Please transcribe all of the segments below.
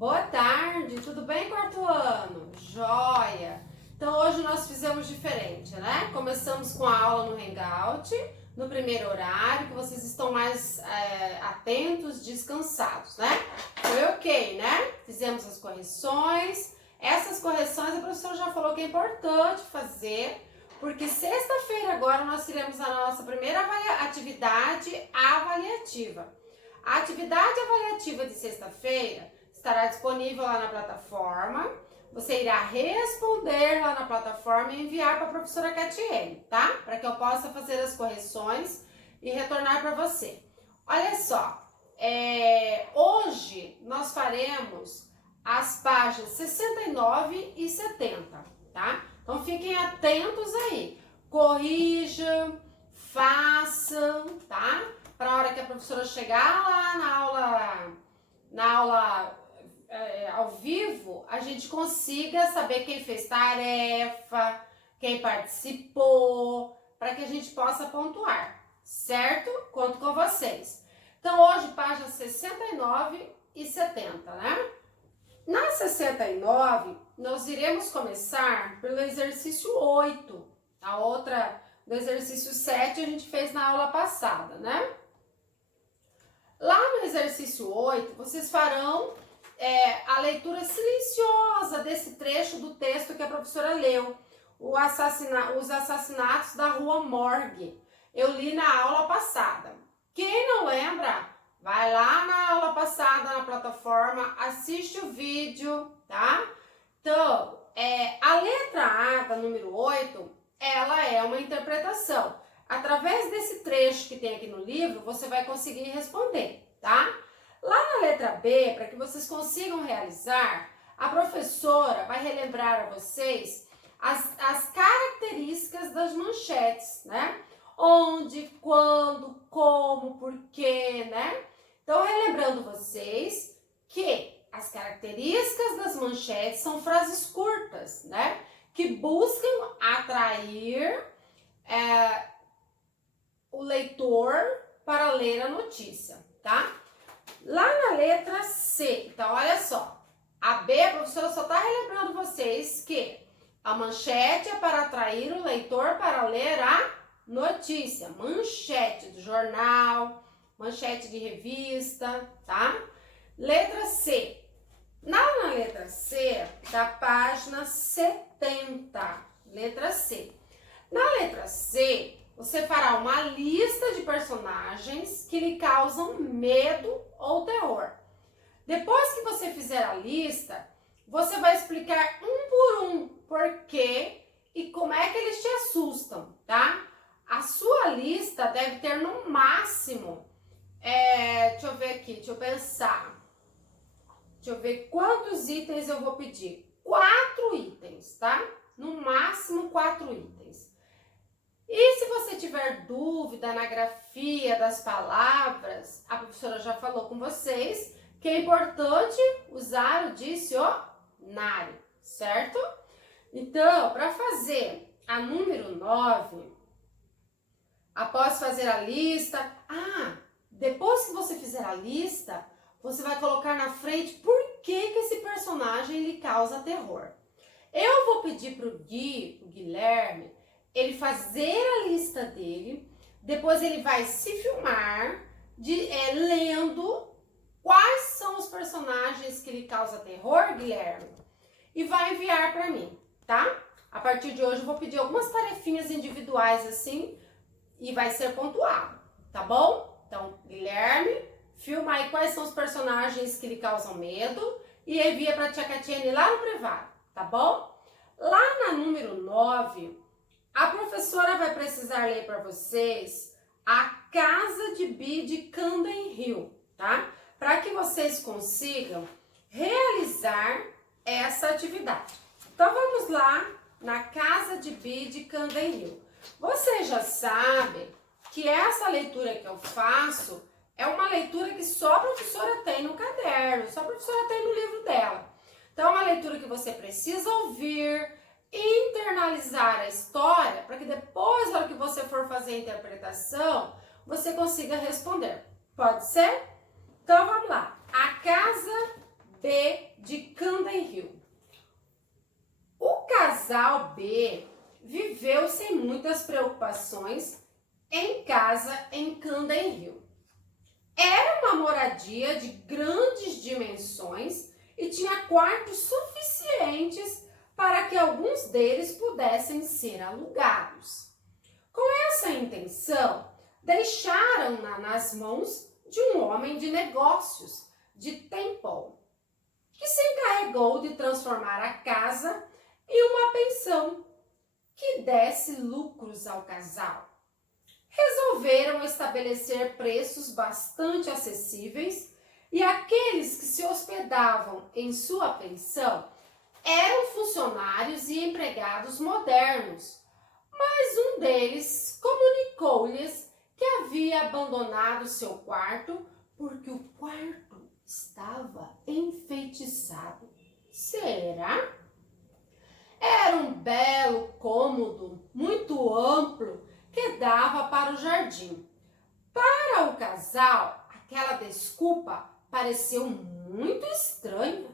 Boa tarde, tudo bem, quarto ano? Joia! Então hoje nós fizemos diferente, né? Começamos com a aula no Hangout, no primeiro horário, que vocês estão mais atentos, descansados, né? Foi ok, né? Fizemos as correções. Essas correções a professora já falou que é importante fazer, porque sexta-feira agora nós teremos a nossa primeira atividade avaliativa. A atividade avaliativa de sexta-feira estará disponível lá na plataforma. Você irá responder lá na plataforma e enviar para a professora Catiene, tá? Para que eu possa fazer as correções e retornar para você. Olha só, hoje nós faremos as páginas 69 e 70, tá? Então fiquem atentos aí. Corrijam, façam, tá? Para a hora que a professora chegar lá na aula ao vivo, a gente consiga saber quem fez tarefa, quem participou, para que a gente possa pontuar, certo? Conto com vocês. Então, hoje, páginas 69 e 70, né? Na 69, nós iremos começar pelo exercício 8. A outra, do exercício 7, a gente fez na aula passada, né? Lá no exercício 8, vocês farão a leitura silenciosa desse trecho do texto que a professora leu, os assassinatos da Rua Morgue. Eu li na aula passada. Quem não lembra, vai lá na aula passada na plataforma, assiste o vídeo, tá? Então, a letra A da número 8, ela é uma interpretação. Através desse trecho que tem aqui no livro, você vai conseguir responder, tá? Lá na letra B, para que vocês consigam realizar, a professora vai relembrar a vocês as características das manchetes, né? Onde, quando, como, porquê, né? Então, relembrando vocês que as características das manchetes são frases curtas, né? Que buscam atrair o leitor para ler a notícia, tá? Lá na letra C, então olha só, a B, a professora só está relembrando vocês que a manchete é para atrair o leitor para ler a notícia, manchete do jornal, manchete de revista, tá? Letra C, na letra C da página 70, letra C. Na letra C, você fará uma lista de personagens que lhe causam medo ou terror. Depois que você fizer a lista, você vai explicar um por um por quê e como é que eles te assustam, tá? A sua lista deve ter no máximo, deixa eu ver aqui, deixa eu pensar. Deixa eu ver quantos itens eu vou pedir. 4 itens, tá? No máximo 4 itens. E se você tiver dúvida na grafia das palavras, a professora já falou com vocês que é importante usar o dicionário, certo? Então, para fazer a número 9, após fazer a lista, depois que você fizer a lista, você vai colocar na frente por que esse personagem lhe causa terror. Eu vou pedir para o Guilherme, ele fazer a lista dele, depois ele vai se filmar lendo quais são os personagens que lhe causam terror, Guilherme, e vai enviar para mim, tá? A partir de hoje eu vou pedir algumas tarefinhas individuais assim e vai ser pontuado, tá bom? Então, Guilherme, filma aí quais são os personagens que lhe causam medo e envia para a tia Catiene lá no privado, tá bom? Lá na número 9, a professora vai precisar ler para vocês A Casa de Bi de Camden Hill, tá? Para que vocês consigam realizar essa atividade. Então, vamos lá na Casa de Bi de Camden Hill. Vocês já sabem que essa leitura que eu faço é uma leitura que só a professora tem no caderno, só a professora tem no livro dela. Então, é uma leitura que você precisa ouvir, internalizar a história, para que depois, na hora que você for fazer a interpretação, você consiga responder. Pode ser? Então, vamos lá. A Casa B Camden Hill. O casal B viveu sem muitas preocupações em casa em Camden Hill. Era uma moradia de grandes dimensões e tinha quartos suficientes para que alguns deles pudessem ser alugados. Com essa intenção, deixaram-na nas mãos de um homem de negócios de Temple, que se encarregou de transformar a casa em uma pensão que desse lucros ao casal. Resolveram estabelecer preços bastante acessíveis e aqueles que se hospedavam em sua pensão eram funcionários e empregados modernos, mas um deles comunicou-lhes que havia abandonado seu quarto porque o quarto estava enfeitiçado. Será? Era um belo cômodo, muito amplo, que dava para o jardim. Para o casal, aquela desculpa pareceu muito estranha.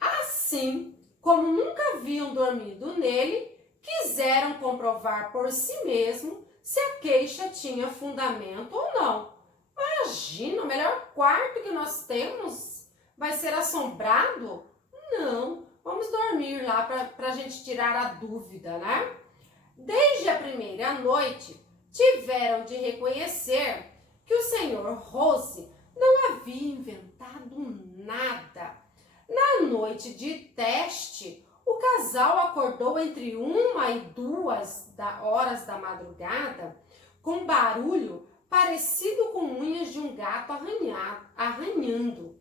Assim, como nunca haviam dormido nele, quiseram comprovar por si mesmo se a queixa tinha fundamento ou não. Imagina, o melhor quarto que nós temos vai ser assombrado? Não, vamos dormir lá para a gente tirar a dúvida, né? Desde a primeira noite, tiveram de reconhecer que o Sr. Rose não havia inventado nada. Na noite de teste, o casal acordou entre 1 e 2 horas da madrugada com barulho parecido com unhas de um gato arranhando.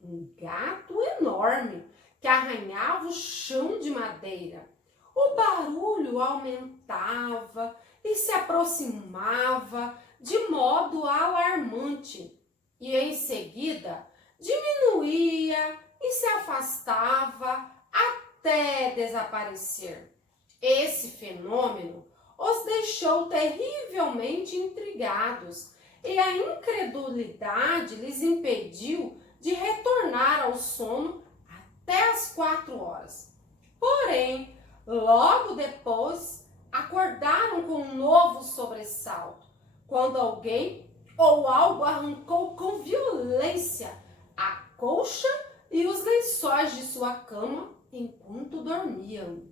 Um gato enorme que arranhava o chão de madeira. O barulho aumentava e se aproximava de modo alarmante e em seguida diminuía e se afastava até desaparecer. Esse fenômeno os deixou terrivelmente intrigados e a incredulidade lhes impediu de retornar ao sono até as 4 horas. Porém, logo depois, acordaram com um novo sobressalto, quando alguém ou algo arrancou com violência a colcha e os lençóis de sua cama enquanto dormiam.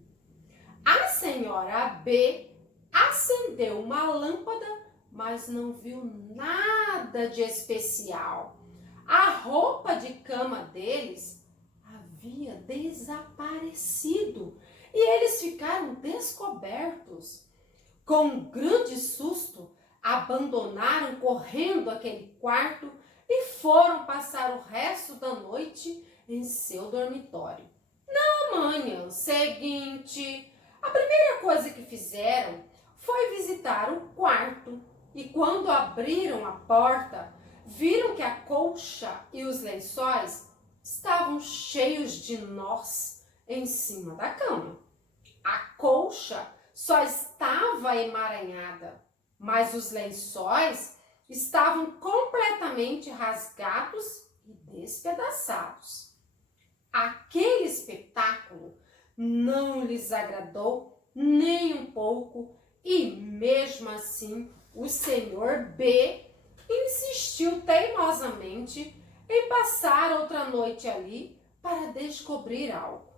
A senhora B acendeu uma lâmpada, mas não viu nada de especial. A roupa de cama deles havia desaparecido e eles ficaram descobertos. Com um grande susto, abandonaram correndo aquele quarto e foram passar o resto da noite em seu dormitório. Na manhã seguinte, a primeira coisa que fizeram foi visitar o quarto e quando abriram a porta, viram que a colcha e os lençóis estavam cheios de nós em cima da cama. A colcha só estava emaranhada, mas os lençóis estavam completamente rasgados e despedaçados. Aquele espetáculo não lhes agradou nem um pouco e, mesmo assim, o Sr. B insistiu teimosamente em passar outra noite ali para descobrir algo.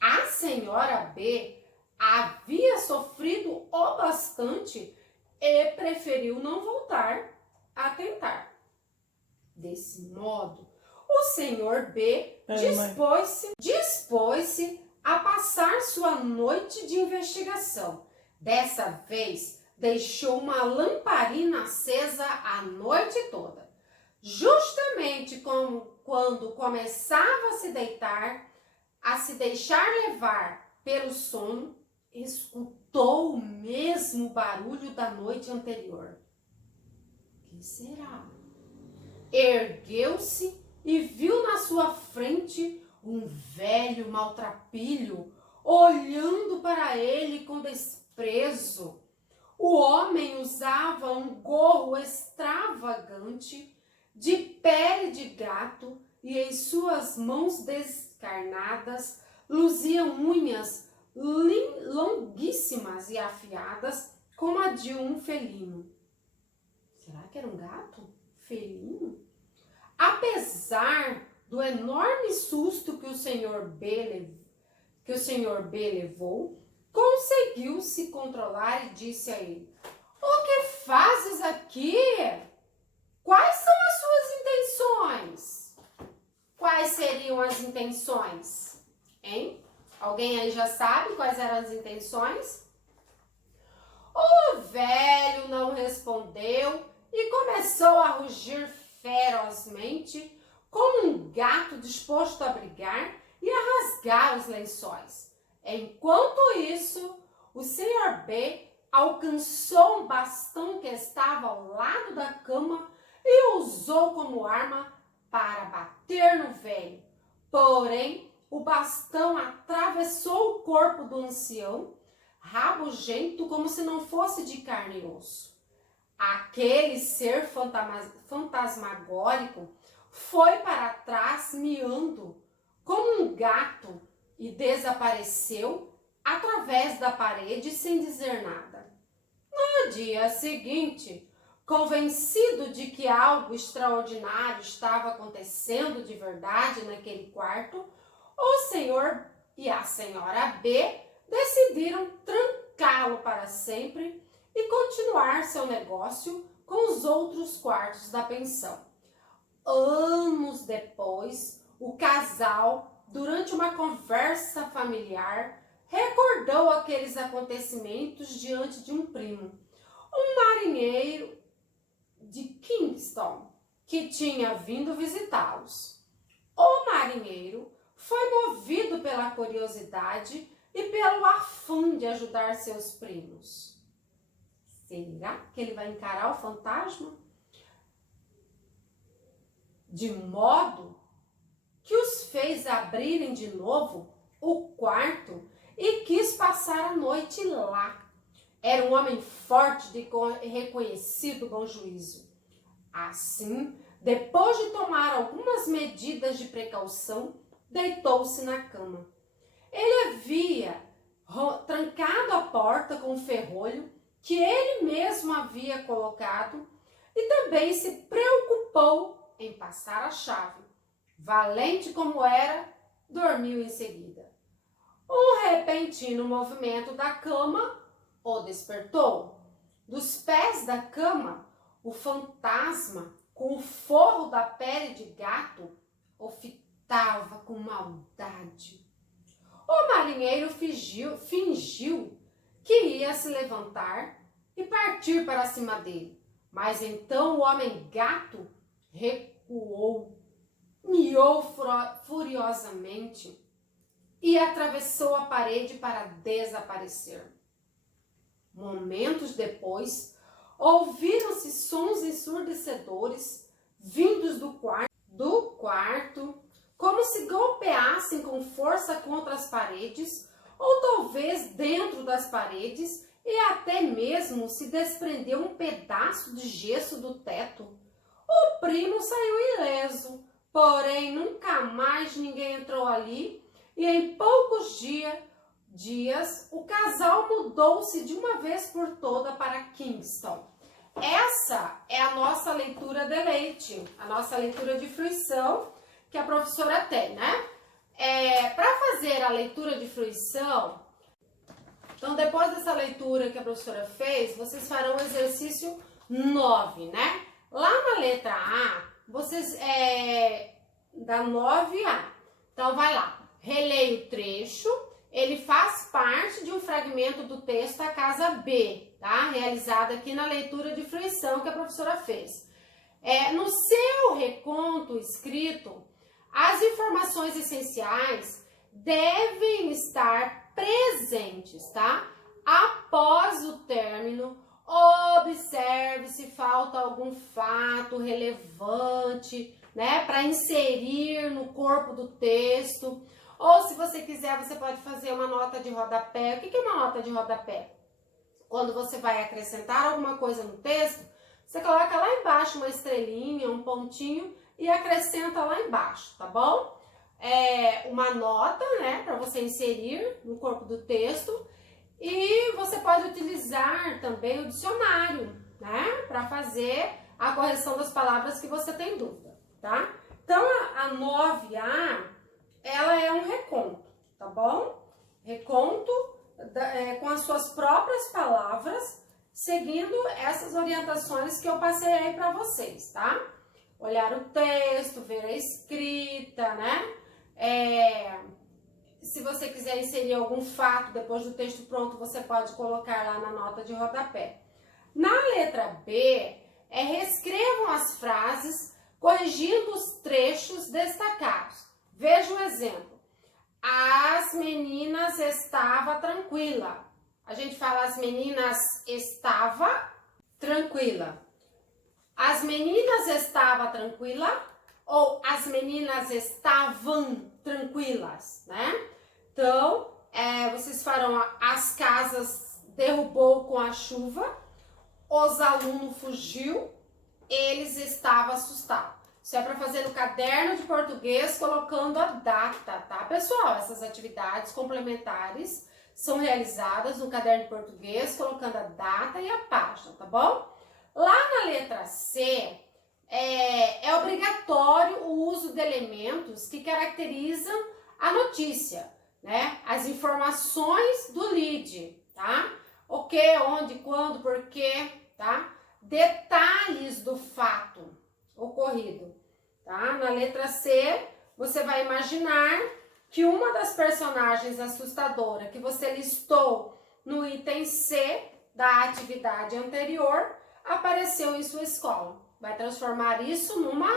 A senhora B havia sofrido o bastante e preferiu não voltar a tentar. Desse modo, o senhor B dispôs-se a passar sua noite de investigação. Dessa vez, deixou uma lamparina acesa a noite toda. Justamente quando começava a se deixar levar pelo sono, escutou o mesmo barulho da noite anterior. Que será? Ergueu-se e viu na sua frente um velho maltrapilho olhando para ele com desprezo. O homem usava um gorro extravagante de pele de gato e em sua suas mãos descarnadas luziam unhas longuíssimas e afiadas, como a de um felino. Será que era um gato? Felino? Apesar do enorme susto que o Senhor B levou, conseguiu se controlar e disse a ele: "O que fazes aqui? Quais são as suas intenções?" Quais seriam as intenções? Hein? Alguém aí já sabe quais eram as intenções? O velho não respondeu e começou a rugir ferozmente, como um gato disposto a brigar e a rasgar os lençóis. Enquanto isso, o Sr. B alcançou um bastão que estava ao lado da cama e o usou como arma para bater no velho. Porém, o bastão atravessou o corpo do ancião, rabugento como se não fosse de carne e osso. Aquele ser fantasmagórico foi para trás miando como um gato e desapareceu através da parede sem dizer nada. No dia seguinte, convencido de que algo extraordinário estava acontecendo de verdade naquele quarto, o senhor e a senhora B decidiram trancá-lo para sempre e continuar seu negócio com os outros quartos da pensão. Anos depois, o casal, durante uma conversa familiar, recordou aqueles acontecimentos diante de um primo, um marinheiro de Kingston, que tinha vindo visitá-los. O marinheiro foi movido pela curiosidade e pelo afã de ajudar seus primos. Será que ele vai encarar o fantasma? De modo que os fez abrirem de novo o quarto e quis passar a noite lá. Era um homem forte de reconhecido bom juízo. Assim, depois de tomar algumas medidas de precaução, deitou-se na cama. Ele havia trancado a porta com um ferrolho que ele mesmo havia colocado e também se preocupou em passar a chave. Valente como era, dormiu em seguida. Um repentino movimento da cama o despertou. Dos pés da cama, o fantasma, com o forro da pele de gato, o fitava com maldade. O marinheiro fingiu que ia se levantar e partir para cima dele. Mas então o homem-gato recuou, miou furiosamente e atravessou a parede para desaparecer. Momentos depois, ouviram-se sons ensurdecedores vindos do quarto, como se golpeassem com força contra as paredes, ou talvez dentro das paredes, e até mesmo se desprendeu um pedaço de gesso do teto. O primo saiu ileso, porém nunca mais ninguém entrou ali, e em poucos dias o casal mudou-se de uma vez por toda para Kingston. Essa é a nossa leitura de leite, a nossa leitura de fruição que a professora tem, né? Para fazer a leitura de fruição, então depois dessa leitura que a professora fez, vocês farão o exercício 9, né? Lá na letra A, vocês da 9A. Então vai lá, releia o trecho, ele faz parte de um fragmento do texto A Casa B, tá? Realizado aqui na leitura de fruição que a professora fez. No seu reconto escrito, as informações essenciais devem estar presentes, tá? Após o término, observe se falta algum fato relevante, né, para inserir no corpo do texto. Ou se você quiser, você pode fazer uma nota de rodapé. O que é uma nota de rodapé? Quando você vai acrescentar alguma coisa no texto, você coloca lá embaixo uma estrelinha, um pontinho e acrescenta lá embaixo, tá bom? uma nota, né, para você inserir no corpo do texto. E você pode utilizar também o dicionário, né, para fazer a correção das palavras que você tem dúvida, tá? Então, a 9A, ela é um reconto, tá bom? Reconto com as suas próprias palavras, seguindo essas orientações que eu passei aí para vocês, tá? Olhar o texto, ver a escrita, né? Se você quiser inserir algum fato depois do texto pronto, você pode colocar lá na nota de rodapé. Na letra B, reescrevam as frases, corrigindo os trechos destacados. Veja um exemplo. As meninas estavam tranquila. A gente fala as meninas estava tranquila. As meninas estavam tranquila ou as meninas estavam tranquilas, né? Então, vocês farão as casas derrubou com a chuva, os alunos fugiu, eles estavam assustados. Isso é para fazer no caderno de português, colocando a data, tá, pessoal? Essas atividades complementares são realizadas no caderno de português, colocando a data e a página, tá bom? Lá na letra C, é obrigatório o uso de elementos que caracterizam a notícia, né? As informações do lead, tá? O que, onde, quando, porquê, tá? Detalhes do fato ocorrido, tá? Na letra C, você vai imaginar que uma das personagens assustadora que você listou no item C da atividade anterior apareceu em sua escola. Vai transformar isso numa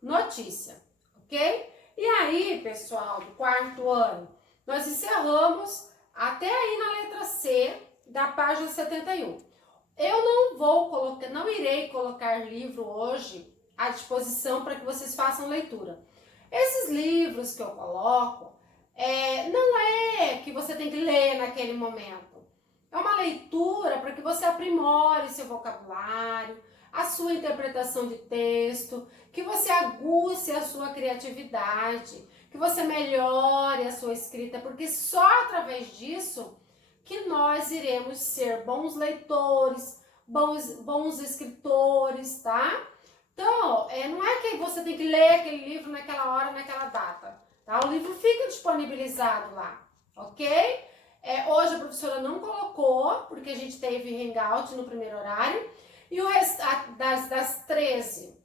notícia, ok? E aí, pessoal, do quarto ano, nós encerramos até aí na letra C da página 71. Eu não irei colocar livro hoje à disposição para que vocês façam leitura. Esses livros que eu coloco, não é que você tem que ler naquele momento. É uma leitura para que você aprimore seu vocabulário, a sua interpretação de texto, que você aguce a sua criatividade, que você melhore a sua escrita, porque só através disso que nós iremos ser bons leitores, bons escritores, tá? Então, não é que você tem que ler aquele livro naquela hora, naquela data, tá? O livro fica disponibilizado lá, ok? Hoje a professora não colocou, porque a gente teve hangout no primeiro horário, e o resto, das 13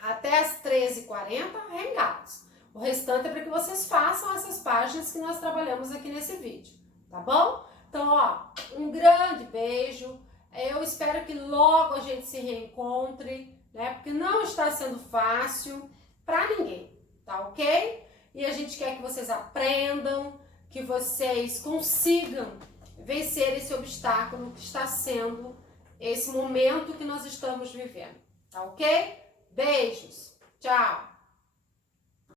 até as 13h40, hangouts. O restante é para que vocês façam essas páginas que nós trabalhamos aqui nesse vídeo, tá bom? Então, ó, um grande beijo. Eu espero que logo a gente se reencontre, né? Porque não está sendo fácil para ninguém, tá ok? E a gente quer que vocês aprendam, que vocês consigam vencer esse obstáculo que está sendo esse momento que nós estamos vivendo, tá ok? Beijos, tchau!